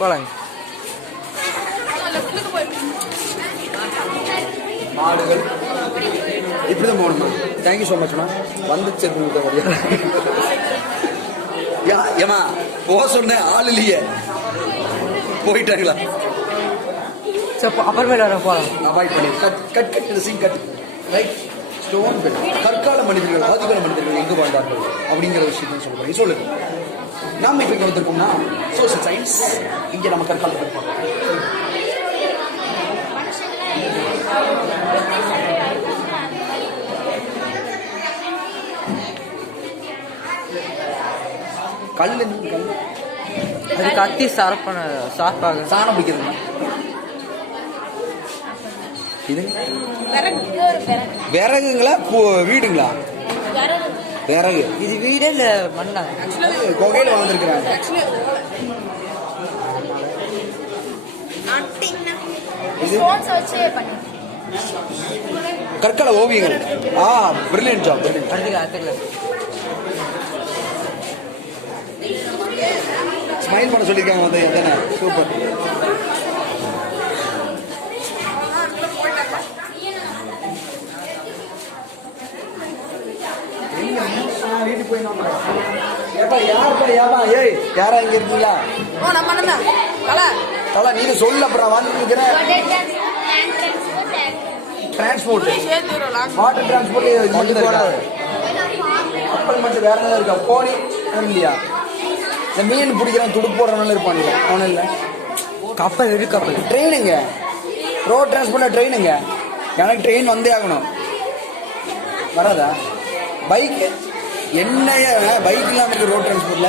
போலாங்க. மாடுகள் இப்படிதான் போகணுமா? தேங்க்யூ ஸோ மச்மா. வந்துச்சு ஏமா போக சொன்ன ஆள் இல்லையே, போயிட்டாங்களா? அப்புறமேல வர போலாம். அவாய்ட் பண்ணி cutting cut right. Stone bell கற்கால மனிதர்கள் ஆதிகால மனிதர்கள் எங்கு வாழ்ந்தார்கள் அப்படிங்கிற விஷயத்தை சொல்லுங்க. சொல்லுங்க. நாம இப்ப இங்க வந்திருக்கோம்னா சோசியல் சயின்ஸ், இங்க நம்ம கற்காலத்தை இருப்போம். கல்லு அது கத்தி சாப்பாக சாணம் பிடிக்கிறதுங்களா? இது விறகுங்களா வீடுங்களா? விறகு. இது வீடு இல்ல மண்ணா? கொகையில வளர்ந்துருக்கிறாங்க. கற்கால ஓவியங்கள். Brilliant job. ஸ்மைல் பண்ண சொல்லியிருக்காங்க வந்து எத்தனை சூப்பர். வீட்டுக்கு போய் ஏய் யாரா இங்க இருக்கீங்களா? தலை நீங்க சொல்ல அப்புறம் வந்துருக்கிறேன். டிரான்ஸ்போர்ட் வாட்டர் டிரான்ஸ்போர்ட் கப்பல் மட்டும் வேற ஏதாவது இருக்கா? போனி இல்லையா? இந்த மீன் பிடிக்கிறான் துடுப்பு போடுறனால இருப்பானுங்க. அவனும் இல்லை. கப்பல் இருக்கு. கப்பல் ட்ரெயினுங்க. ரோட் டிரான்ஸ்போர்ட்ல ட்ரெயினுங்க. எனக்கு ட்ரெயின் வந்தே ஆகணும். வராதா? பைக் என்னைய பைக் இல்லாம இருக்கு ரோட் டிரான்ஸ்போர்ட்ல.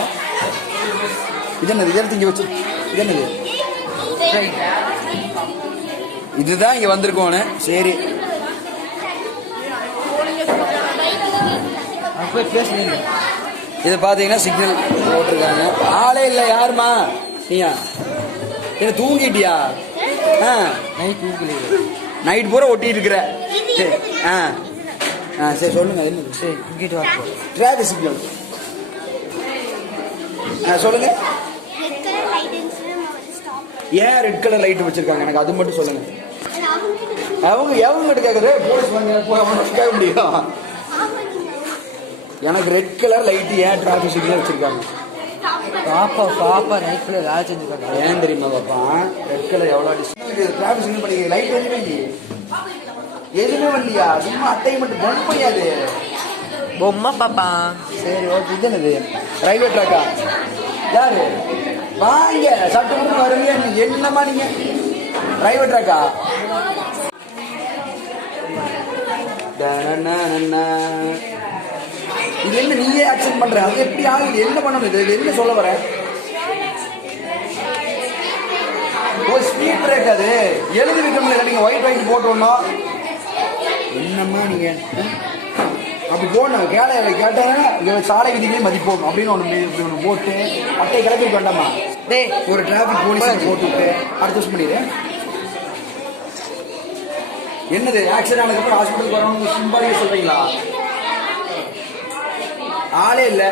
இது என்னது? இதெல்லாம் இங்க வச்சு இது என்னது? இதுதான் இங்க வந்திருக்கோன்னு. சரி இது பாத்தீங்கன்னா சிக்னல் போட்டிருக்காங்க. ஆளே இல்லை. யாருமா நீயா? என்ன தூங்கிட்டியா? நைட் பூரா ஒட்டிட்டு இருக்கிற. சரி சொல்லுங்க. என்னது? சரி டிராஃபிக் சிக்னல் சொல்லுங்க. ஏன் ரெட் கலர் லைட் வச்சிருக்காங்க? எனக்கு அது மட்டும் சொல்லுங்க. அவங்க கேக்குறது போலீஸ் கேட்க முடியும். எனக்கு ரெட் கலர் லைட் ஏன் டிராஃபிக் சிக்னல் வச்சிருக்காங்க? பாப்பா நைட்ல வேலை செஞ்சுருக்காங்க. ஏன் தெரியுமா பாப்பா? ரெட் கலர் எவ்வளவு டிராஃபிக் சிக்னல் பண்ணி லைட் எதுவுமே வரலையா? சும்மா அட்டை மட்டும் பொம்மையாது பொம்மை பாப்பா. சரி ஓகே. இது என்னது? ரயில்வே ட்ராக்கா? யாரு வாங்க சட்டு மட்டும் வருவீங்க. என்னமா நீங்க ரயில்வே ட்ராக்கா? இது என்ன நீயே ஆக்சன் பண்ற? அது எப்படி ஆகுது? என்ன பண்ணணும்? இது என்ன சொல்ல வர? Speed break. அது எழுதி வைக்கணும். நீங்க ஒயிட் போட்டோம்னா என்னம்மா நீங்க அப்படி போடணும். கேட்டாங்கன்னா சாலை விதிகளே மதிப்போம் அப்படின்னு ஒன்று போட்டு அட்டை கிளப்பி வேண்டாமா? ஒரு டிராபிக் போலீஸ் போட்டுவிட்டு அடுத்த வருஷம் பண்ணிடு. என்னது? ஆக்சிடென்ட் ஆனதுக்கப்புறம் ஹாஸ்பிட்டலுக்கு வரணும் சிம்பாலிக்க சொல்றீங்களா? ஆளே இல்லை.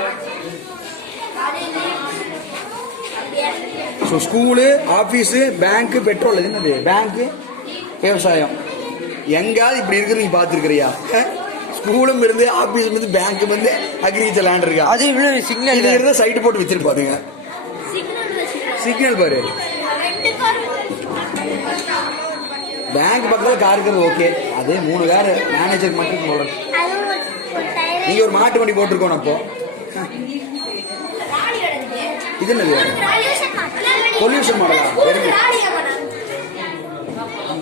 School, office, bank, petrol. என்னது? பேங்க், விவசாயம். எங்காவது இப்படி இருக்கு நீ பாத்துருக்கிறியா? ஸ்கூலும் இருந்து ஆபீஸ் இருந்து பேங்க் வந்து அக்ரிகல்ச்சர் லேண்ட் இருக்கா? அது சிக்னல் இருந்தா சைட் போட்டு வச்சிருப்பாருங்க. சிக்னல் பாரு. பேங்க் பக்கத்துல கார் இருக்கிறது ஓகே. அது 3 கார் மேனேஜருக்கு மட்டும் போடுறது. நீங்க ஒரு மாட்டு வண்டி போட்டிருக்கோம். அப்போ இது என்னது? பொல்யூஷன் மாடலா?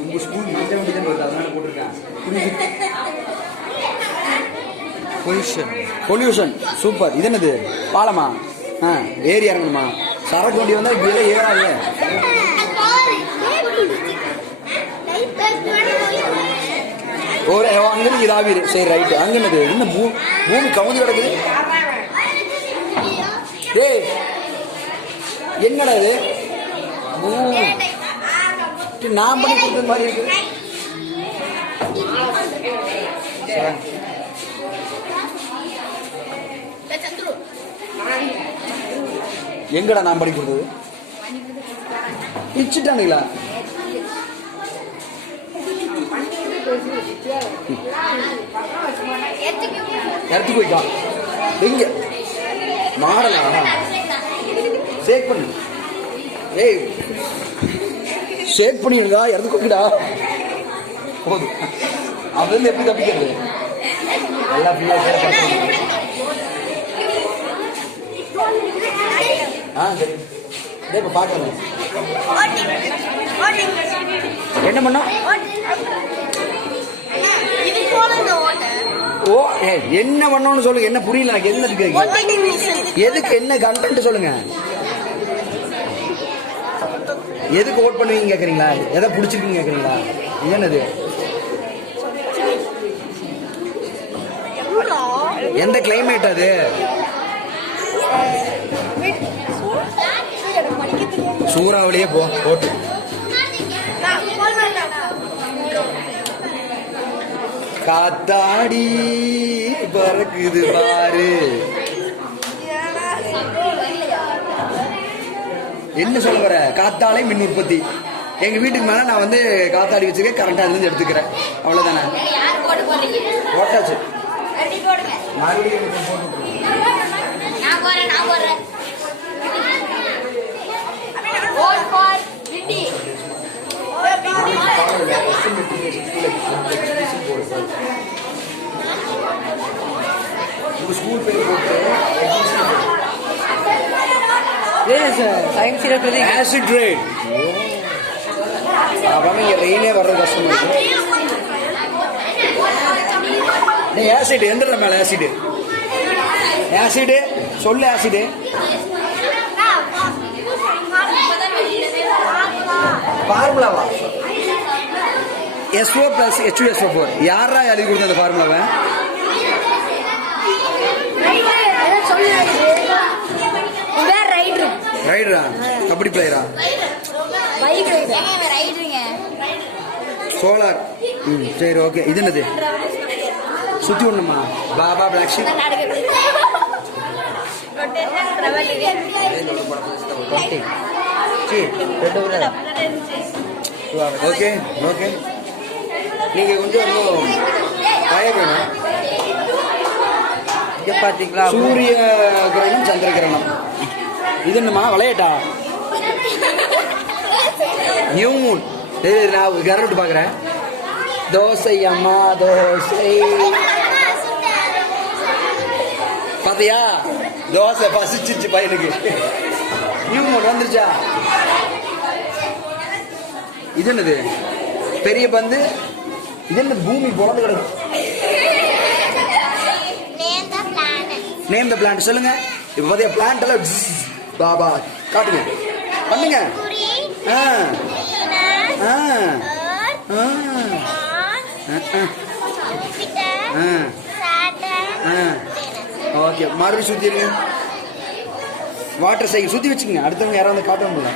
உங்க ஸ்கூல் மஞ்ச வண்டி தான் வருது, அதனால போட்டிருக்கேன். Pollution super. இது என்னது? பாலமா? ஏறி இறங்கணுமா? சரக்கு வண்டி வந்தா இப்படி ஏறாது. ஒரு அங்கிருந்து இதாவிரு. சரி ரைட்டு. அங்க என்னது? என்ன பூமி கவுந்து கிடக்குது? ஏய் என்னடா இது? நான் பண்ணி கொடுத்தது மாதிரி இருக்கு. எங்கடா நான் பண்ணி கொடுத்தது? பிச்சுட்டானுங்களா? எடுத்து போய்க்கா எங்க மாடலா ஷேக் பண்ணு. ஏய் ஷேக் பண்ணிருக்கா இறந்து கொக்கிடா போதும். அதுல எப்படி தப்பிக்கிறது? நல்லா சரி இப்ப பாக்கணும் என்ன பண்ணா. ஓ என்ன பண்ணணும்னு சொல்லுங்க. என்ன புரியல எனக்கு. என்ன இருக்கு எதுக்கு? என்ன கண்டென்ட் சொல்லுங்க. எதுக்கு ஓட் பண்ணுவீங்க கேக்குறீங்களா? எதை பிடிச்சிருக்கீங்க கேக்குறீங்களா? என்னது? எந்த கிளைமேட் அது? சூறாவளியே போ ஓட்டு. காத்தாடி பறக்குது பாரு. என்ன சொல்ல வர? காத்தாலை மின் உற்பத்தி. எங்க வீட்டுக்கு மேல நான் வந்து காத்தாடி வச்சிருக்கேன். கரண்ட் அதுல இருந்து எடுத்துக்கிறேன். அவ்வளவுதானே. போட்டாச்சு. ஸ்கூல் பேர் போட்டு ஆசிட் ரெயின். அப்புறம் இங்க ரெயினே வர்றது கஷ்டம் இருக்கு. ஆசிட் எந்த மேல ஆசிட்? ஆசிட் சொல்லு. ஆசிட் ஃபார்முலாவா? SO + HUSO4. யாரா எழுதி கொடுத்த அந்த ஃபார்முலாவை? ரைடரா? கபடி பிளேயரா? சோலார். சரி ஓகே. இது என்னது? சுத்தி ஒண்ணுமா? Baa baa black sheep. Okay okay. நீங்க கொஞ்சம் பயப்படணும். பாத்தீங்களா? சூரிய கிரகணம் சந்திர கிரகணம். இது என்னமா விளையாட்டா? New Moon. நான் கரண்ட் பாக்குறேன். தோசை அம்மா தோசை. பாத்தியா? தோசை பசிச்சிச்சு பையனுக்கு. நியூ மூன் வந்துருச்சா? இது என்னது? பெரிய பந்து. இது என்னது? பூமி பொழந்து கிடக்கு. நேம் த பிளான்ட் சொல்லுங்க. இப்ப பாத்தியா பிளான்ட் எல்லாம் பாபா காட்டுங்க. பண்ணுங்க. ஓகே மறுபடியும் சுத்திருங்க. வாட்டர் சைக்கிள் சுத்தி வச்சுக்கோங்க. அடுத்தவங்க யாராவது காட்ட முடியல.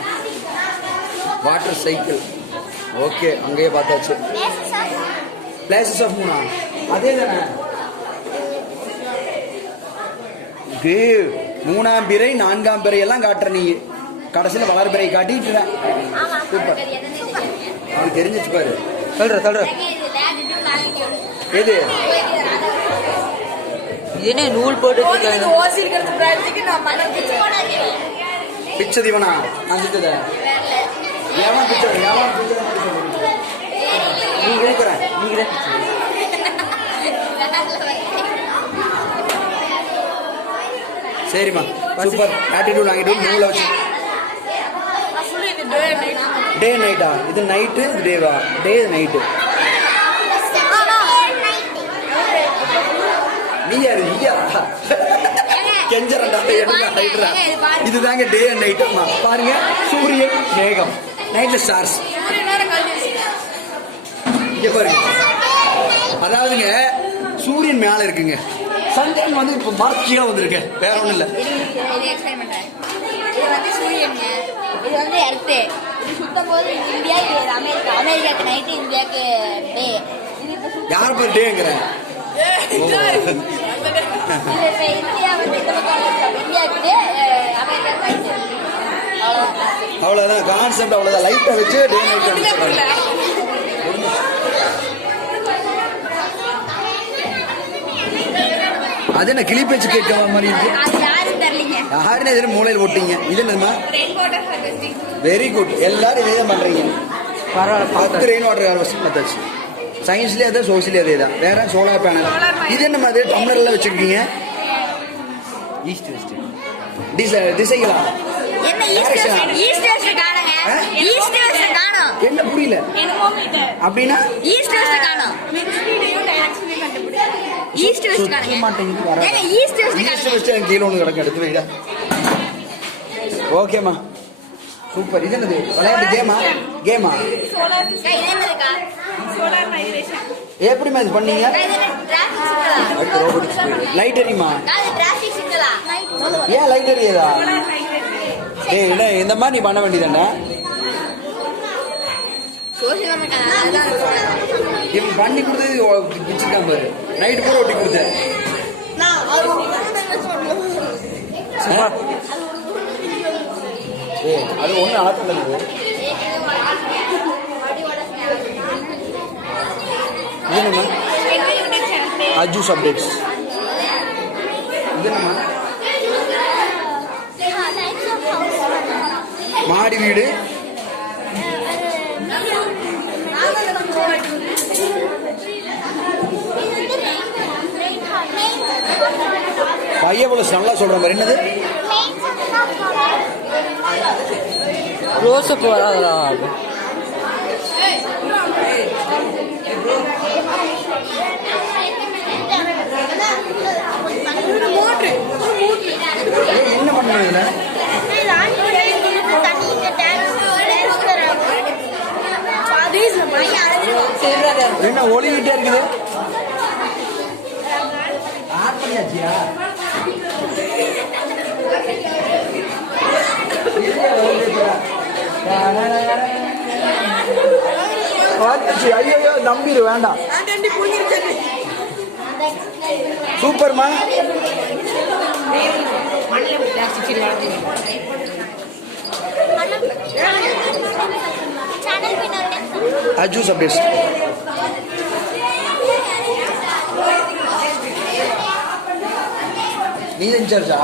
Water cycle. ஓகே அங்கேயே பார்த்தாச்சு. பிளேசஸ் ஆஃப் மூணா? அதே தானே. மூணாம் பிறை 4ஆம் பிறை எல்லாம் காட்டுற நீ கடைசியில் வளர்பிறை காட்டிட்டு. சூப்பர். அவனுக்கு தெரிஞ்சிச்சு பாரு. சொல்ற எது என்ன நூல் போட்டு பிச்சை தீவனா? நான் சித்தத ஏமா பிச்சை நீ கேட்கிறேன். நீங்க சரிம்மா சூப்பர். ஆட்டிடியூட் ஆகிட்டு நூலை வச்சு டே நைட்டா? இது நைட்டு டேவா? Day night. நீ யாரு? நீயா கெஞ்சரண்டா? இதுதாங்க டே அண்ட் நைட். பாருங்க சூரியன் மேகம். நைட்ல ஸ்டார்ஸ். இங்க பாருங்க. அதாவதுங்க சூரியன் மேல இருக்குங்க. சந்திரன் வந்து இப்ப மரக்கீழே வந்திருக்கு. வேற ஒண்ணும் இல்ல. இது வந்து எர்த்து. இது சுத்தம் போது இந்தியா, இது அமெரிக்கா. அமெரிக்காக்கு நைட்டு, இந்தியாவுக்கு டே. யார் பேர் டேங்கிற? இந்தியா வந்து இந்த பக்கம் இந்தியாவுக்கு டே, அமெரிக்காக்கு நைட்டு. அவ்வளோதான் கான்செப்ட், அவ்வளோதான். லைட்டை வச்சு டே நைட் அது என்ன கிளி பேச்சு கேட்க மாதிரி இருக்கு. யாருன்னு எதுவும் மூலையில் போட்டீங்க. இது என்னதுமா? Very good. எல்லாரும் இதே தான் பண்றீங்க. பரவாயில்ல. Rain water harvesting methods. சயின்ஸ்லேயே அதே, சோசியலே அதே தான். வேற சோலார் பேனல். இது என்ன மாதிரி டம்ளர்லாம் வச்சிருக்கீங்க? ஈஸ்ட் வெஸ்ட் திசைகளா? என்ன புரியல அப்படின்னா? ஈஸ்ட் வெஸ்ட் காணோம். ஈஸ்ட் வெஸ்ட் காணோம். ஈஸ்ட் வெஸ்ட் கீழே ஒன்று கிடக்கு, எடுத்து வைடா. ஓகேம்மா, சூப்பர். இது என்னது? விளையாட்டு கேமா? எப்படிமா இது பண்ணீங்க? லைட் எரியுமா? ஏன் லைட் எரியுதா? ஏய் என்ன இந்த மாதிரி நீ பண்ண வேண்டியதானே? இப்படி பண்ணி கொடுத்தது வச்சிருக்காம பாரு. நைட்டு பூரா ஒட்டி கொடுத்தேன். அது ஒண்ணு ஆட்டல. என்னம்மா? அஜூஸ் அப்டேட்ஸ். இது என்னம்மா? மாடி வீடு. பையன் நல்லா சொல்ற மாதிரி. என்னது? ரோஸுக்கு வராதா? என்ன பண்ணணும் இதுல? என்ன ஒளிக்கிட்டே இருக்குது? ஆட் பண்ணியாச்சியா? ஐயோ நம்பிடு வேண்டாம். சூப்பர்மா. அஜூஸ் அப்டேட்ஸ். நீ இன்சார்ஜா?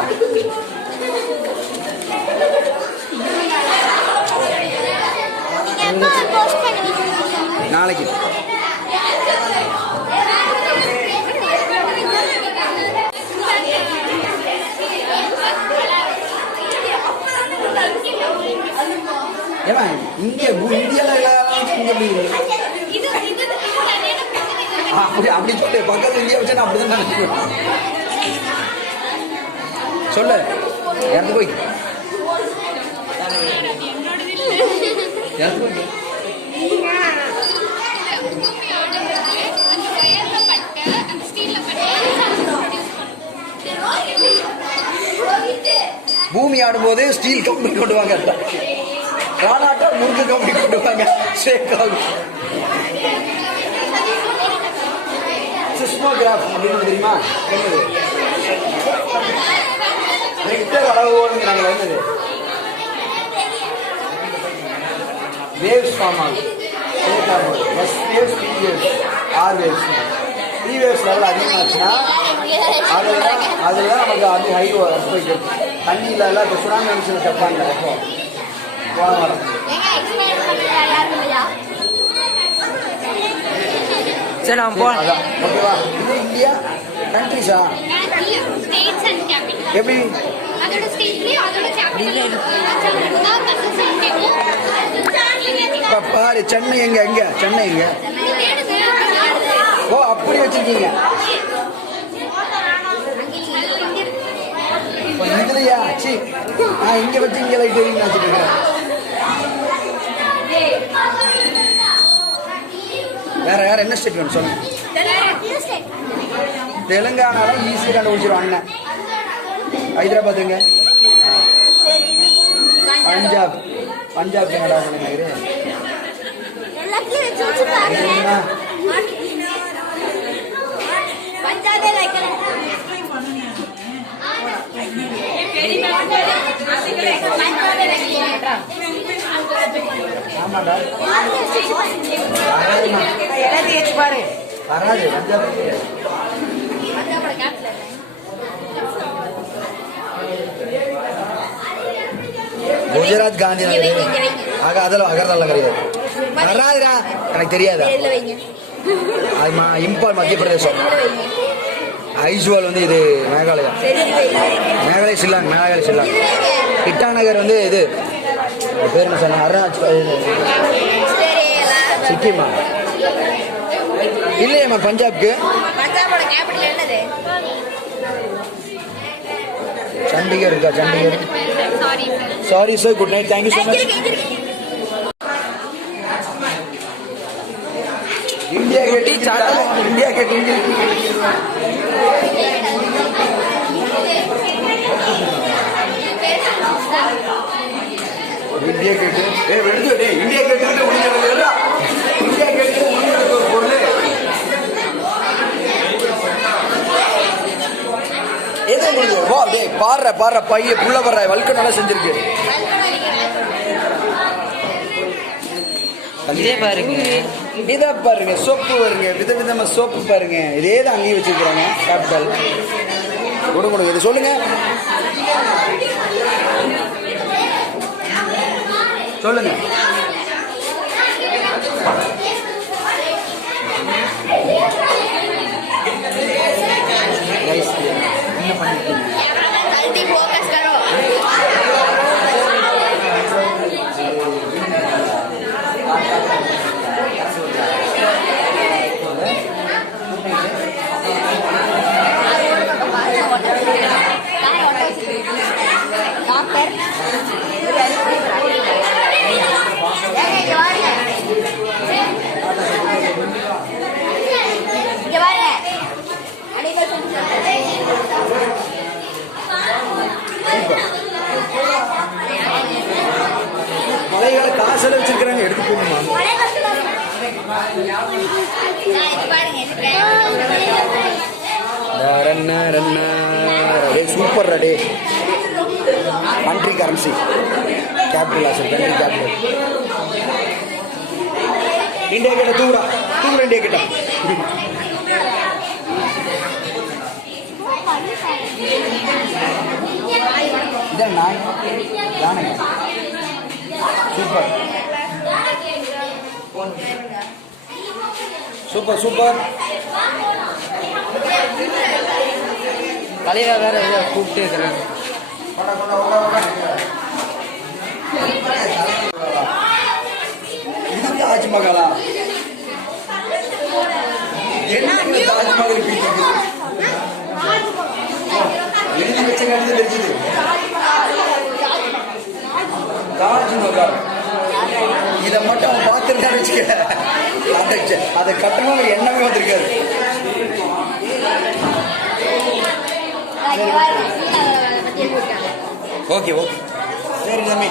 நாளைக்கு ஏமா இங்க இந்தியால அப்படி சொல்லு. பக்கத்துல இந்தியா வச்சா நான் அப்படிதான் நினைச்சுக்கேன். சொல்லு. இறந்து போய் பூமி ஆடும்போது ஸ்டீல் கம்பெனி கொண்டு வாங்க. ராணாட்டா முருகு கம்பெனி கொண்டு வாங்க. சிஸ்மோகிராஃப் அப்படின்னு தெரியுமா? என்னது? ரெக்டர் அளவுங்கிறாங்களா? என்னது? வேவ்ஸ் ஃபார்ம் ஆகும். S waves, P waves, R waves. Three waves level அதிகமாச்சுன்னா அதில் தான் நமக்கு அது ஹைட் வைக்கும். தண்ணி இல்லாத இப்போ சுனாமி வந்து தப்பாங்க. அப்போ போன சரி நான் போகிறேன். ஓகேவா? இது இந்தியா கண்ட்ரிஸா? எப்படி? பாரு சென்னை எங்க? எங்க சென்னை எங்க? ஓ அப்படி வச்சிருக்கீங்க. இதுலையா? சி நான் இங்க வச்சு இங்க லைட் எரியும் வச்சுருக்கேன். வேற என்ன ஸ்டேட் வேணும் சொல்லுங்க. தெலுங்கானால ஈஸியாக கண்டுபிடிச்சிடும் அண்ணன். ஹைதராபாத் எங்க? பஞ்சாப். பஞ்சாப் கனடா நினைக்கிறேன். ஆமாடா வராது குஜராத் காந்தி நகர் ஆக அதெல்லாம் அகர்தல்ல கிடையாது வராதுடா எனக்கு தெரியாதா அதுமா இம்பால் மத்திய பிரதேசம் ஐஸ்வால் வந்து இது மேகாலயா மேகாலய ஷில்லாங் இட்டாநகர் வந்து இது பேர் என்ன சொன்ன அருணாச்சல் சிக்கிமா இல்லையம்மா பஞ்சாப்க்கு சண்டிகர் இருக்கா Chandigarh sorry sir good night thank you so much India Gate India Gate India Gate a वेडु डे इंडिया गेट கிட்ட ஒளிஞ்சிரல इंडिया गेट கிட்ட ஒளிஞ்சிரல ஒரு பொருள் ஏதோ முடிஞ்சு வா டேய் பாற பைய புள்ள வர்ற வல்க நல்லா செஞ்சிருக்கு இதே பாருங்க இதை பாருங்க சோப்பு பாருங்க விதவிதமா சோப்பு பாருங்க இதே தான் அங்கேயும் வச்சிருக்கிறாங்க கேபிட்டல் கொடுங்க இது சொல்லுங்க சொல்லுங்க என்ன பண்ணிருக்கீங்க பழைய காசெல்லாம் வச்சிருக்கிறாங்க எடுத்து போகணுமா super day country currency capital ஆசர் கண்ட்ரி கேபிட்டல் இந்தியா கிட்ட தூங்குடா இந்தியா கிட்ட இதான் நாய் தானே சூப்பர் சூப்பர் சூப்பர் தலைவா வேற ஏதோ கூப்பிட்டு இருக்கிறாங்க இது தாஜ்மஹாலா தாஜ்மஹால் எழுதி வச்ச கடிதம் தெரிஞ்சது தாஜ்மஹால் இதை மட்டும் அவன் பார்த்துருக்கான்னு வச்சுக்க அதை கட்டணும் எண்ணமே வந்திருக்காரு ஓகே ஓகே சரி தம்பி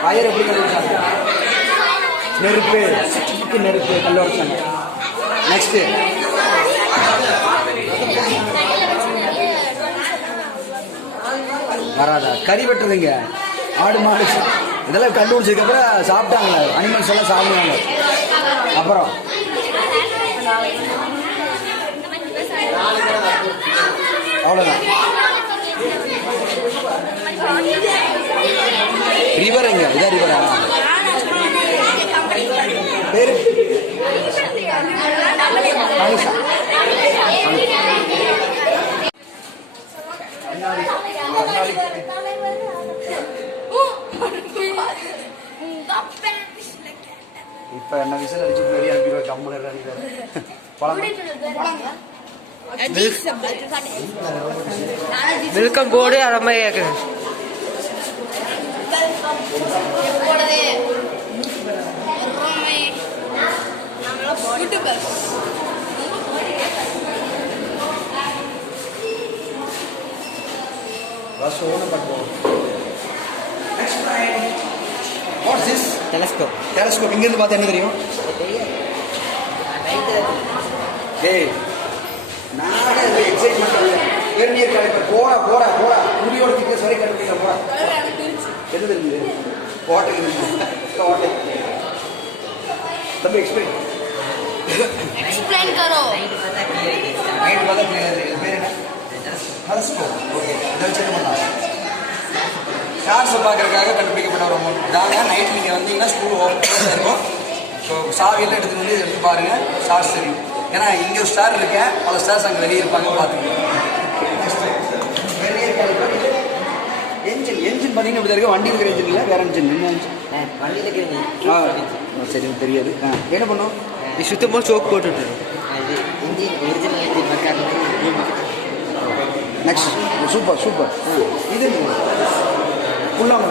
ஃபயர் எப்படி கண்டுபிடிச்சாங்க நெருப்பு சுற்றுக்கு நெருப்பு கண்டுபிடிச்சாங்க நெக்ஸ்ட் வராதா கறி வெட்டுறதுங்க ஆடு மாடு இதெல்லாம் கண்டுபிடிச்சதுக்கப்புறம் சாப்பிட்டாங்க அனிமல்ஸ் எல்லாம் சாப்பிடுவாங்க அப்புறம் அவ்வளோதான் ரிவர் எங்க இதான் ரிவரா பேரு இப்ப என்ன விசில் அடிச்சு பெரிய அனுப்பிடுவேன் கம்மன் வெல்கம் போர்டு அது மாதிரி கேட்குது டெலஸ்கோப் இங்கிருந்து பார்த்தா என்ன தெரியும்? ஏய் நானே அது எக்ஸைட்மெண்ட் இல்லை வெர்னியர் காலிப்பர் போடா முடியோட திக்கஸ் வரை கண்டுபிடிக்க போடா எது தெரியுது ஓட்டை தம்பி எக்ஸ்பிளைன் करो நைட் பார்த்தா கிளியர் இது பேர் என்ன ஹலஸ்கோப் ஓகே இதை வச்சு என்ன பண்ணலாம் ஸ்டார்ஸை பார்க்கறதுக்காக கண்டுபிடிக்கப்பட்ட ஒரு அமௌண்ட் தாங்க நைட் நீங்கள் வந்தீங்கன்னா ஸ்கூல் ஓப்பன் இருக்கும் ஸோ சாவியெல்லாம் எடுத்துகிட்டு வந்து எடுத்து பாருங்கள் ஸ்டார்ஸ் தெரியும் ஏன்னா இங்கே ஒரு ஸ்டார் இருக்கேன் பல ஸ்டார்ஸ் அங்கே வெளியே இருப்பாங்க பார்த்துக்கோங்க வெளியே இருக்காது என்ஜின் பார்த்தீங்கன்னா இப்படி இருக்க வண்டி இருக்கிற என்ஜின் இல்லை வேற என்ஜின் என்ன என்ஜின் வண்டியில் இருக்கிறது சரி தெரியாது என்ன பண்ணும் இது சுத்தமாக சோக் போட்டுட்டு அது engine original engine mechanic next super இது ஃபுல்லாக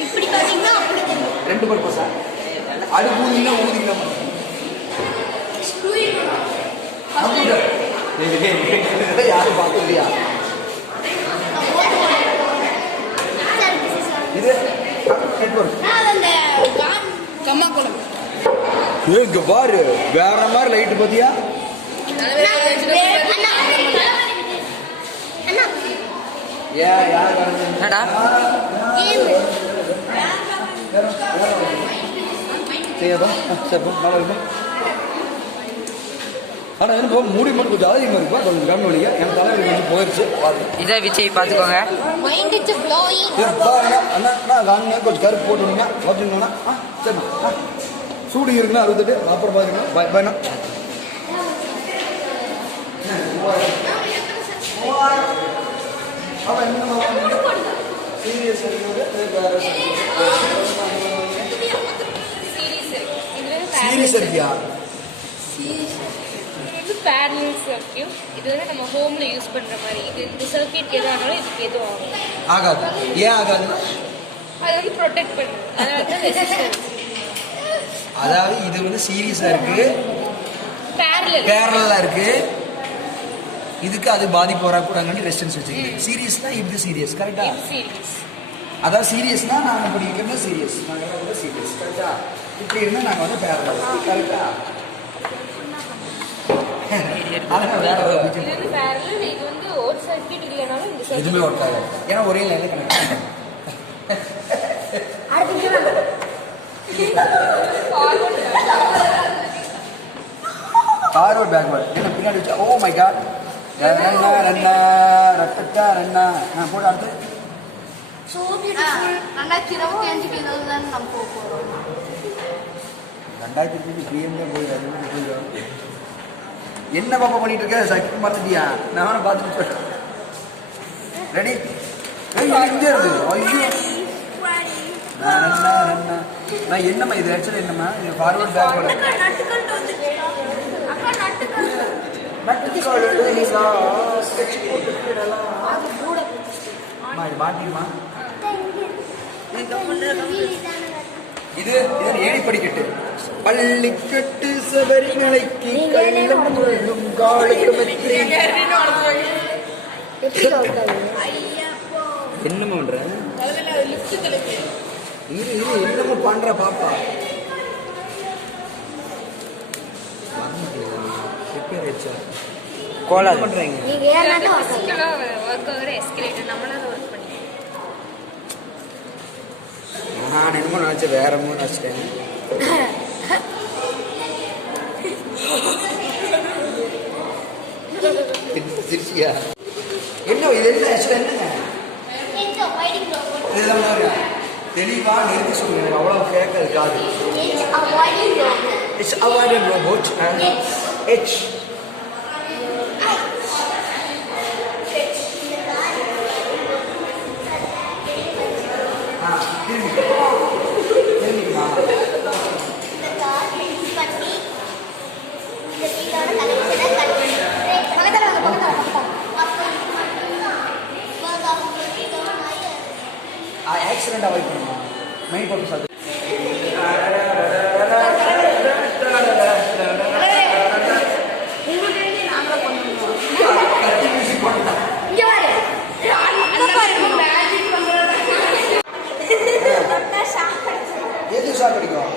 இப்படி பாத்தீங்கன்னா அப்படி தெரியும் ரெண்டு பர்பஸா அது ஊதினா ஊதிக்கலாம் யாரும் பார்க்க இல்லையா இது கம்மாக்குளம் இங்க பாரு வேற மாதிரி லைட் பாத்தியா என்னடா ஆனா என்ன மூடி மட்டும் கொஞ்சம் அதிகமா இருக்குப்பா கொஞ்சம் கம்மி வழியா என் தலைவர் கொஞ்சம் போயிருச்சு இதை விஜய் பார்த்துக்கோங்க அண்ணா காணுங்க கொஞ்சம் கருப்பு போட்டு விடுங்க பார்த்தீங்கன்னா சரிண்ணா சூடு இருக்குண்ணா அறுபத்தெட்டு அப்புறம் பாருங்க பயணம் சீரியஸ் இருக்கியா parallel circuit இது வந்து நம்ம ஹோம்ல யூஸ் பண்ற மாதிரி இது இந்த சர்க்யூட் எதானாலும் இதுக்கு எதுவும் ஆகாது ஏன் ஆகாது அது வந்து ப்ரொடெக்ட் பண்ணுது அதனால தான் ரெசிஸ்டன்ஸ் அதாவது இது வந்து சீரியஸா இருக்கு பேரலா இருக்கு இதுக்கு அது பாதிப்பு வரக்கூடாதுன்னு ரெசிஸ்டன்ஸ் வச்சுக்கிட்டு சீரியஸ்னா இது சீரியஸ் கரெக்டா சீரியஸ் அதாவது சீரியஸ்னா நாங்க இப்படி இருக்கிறது சீரியஸ் நாங்க வந்து சீரியஸ் கரெக்டா இப்படி இருந்தா நாங்க வந்து பேரலல் கரெக்டா இது வந்து parallel இது வந்து ஒரு சர்க்யூட் இல்லனாலும் இந்த சர்க்யூட் எதுவுமே ஒர்க் ஆகாது ஏன்னா ஒரே லைன்ல கனெக்ட் ஃபார்வர்ட் பேக்வர்ட் என்ன பின்னாடி வச்சா ஓ மை காட் ரன்னா ரன்னா ரட்டா ரன்னா நான் போட அடுத்து So beautiful. 2025 கிலோதான் நம்ம போறோம். 2025 பிஎம்ல போயிடும் என்ன பாப்பா பண்ணிட்டு இருக்க சக்தி மறந்துட்டியா நானும் பார்த்துட்டு சொல்றேன் ரெடி இங்கே இருக்கு ஐயோ நான் என்னம்மா இது ஆக்சுவலி என்னம்மா இது ஃபார்வர்ட் பேக்வர்ட் மாட்டிமா இது ஏணி படிக்கட்டு பள்ளிக்கட்டு சபரிமலைக்கு கள்ளம் கொள்ளும் காலுக்கு என்னமா பண்ற இரு என்னமா பண்ற பாப்பா கோலா பண்றீங்க நீங்க ஏறனால வர்க் ஆகுற எஸ்கலேட்டர் நம்மளால வர்க் பண்ணி நான் என்னமோ நினைச்சேன் வேற என்னமோ நினைச்சிட்டேன் திருச்சியா என்ன இது என்ன என்னங்க இதெல்லாம் தெளிவா நிறுத்தி சொல்லுங்க எனக்கு அவ்வளவு கேட்காது காது it's avoided robot H accident avoid பண்ணுமா மெயின் பர்பஸ் அது எது ஷாக் அடிக்கும்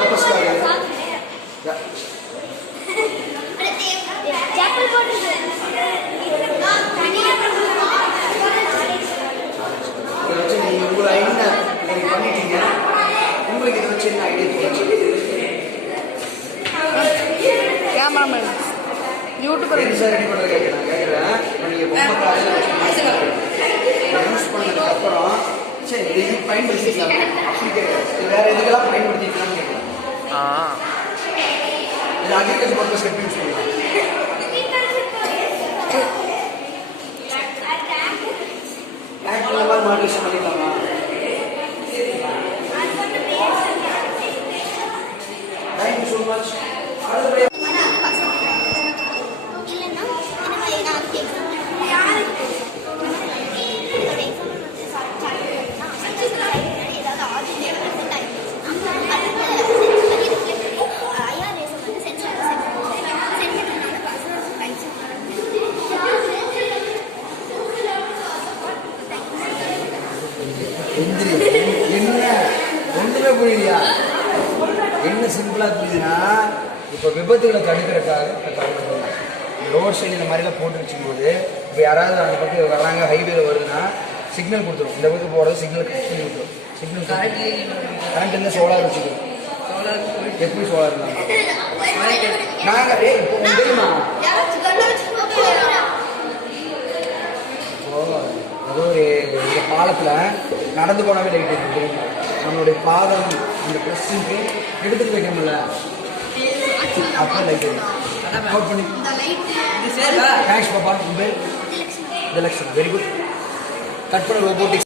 பர்பஸ்க்காக செப்பல் போட்டுருக்கு. இதை வச்சு நீங்கள் உங்களை என்ன நீங்கள் பண்ணிட்டீங்க, உங்களுக்கு இதை வச்சு என்ன ஐடியா தோணுச்சு? கேமராமேன் யூடியூபர் பெருசாக ரெடி பண்ணுறது நான் கேட்குறேன். நீங்கள் ரொம்ப காலையில் யூஸ் பண்ணதுக்கப்புறம் சரி இது பயன்படுத்திக்கலாம் அப்படி கேட்குறேன். வேறு எதுக்கெல்லாம் பயன்படுத்திக்கலாம்னு கேட்குறேன். இது அக்ரிகல்ச்சர் பர்பஸ் எப்படி யூஸ் பண்ணலாம்? ஆக்டிவ் மாடலேஷன் பண்ணிக்கலாமா? Thank you so much. அடுத்த என்ன ஒன்றுமே புரியலையா? என்ன சிம்பிளாக புரியுதுன்னா, இப்போ விபத்துகளை தடுக்கிறதுக்காக ரோட் சைடு இந்த மாதிரிலாம் போட்டு வச்சுக்கும்போது இப்போ யாராவது அந்த பக்கம் வராங்க, ஹைவேல வருதுன்னா சிக்னல் கொடுத்துரும். இந்த பக்கம் போகிறது சிக்னல் கட் பண்ணி விட்டுரும். சிக்னல் கரண்ட் இருந்தால் சோலார் வச்சுக்கணும். எப்படி சோலார் இருந்தாங்க நாங்கள் இப்போ தெரியுமா? அது ஒரு இந்த பாலத்தில் நடந்து போனாவே லைட் இருக்கு. நம்மளுடைய பாதம் அந்த ப்ரெஸ்ஸுக்கு எடுத்துட்டு வைக்கணும்ல, அப்போ லைட் நோட் பண்ணி. தேங்க்ஸ் பாப்பா. மொபைல் இந்த லட்சம் வெரி குட். கட் பண்ண ரோபோட்டிக்ஸ்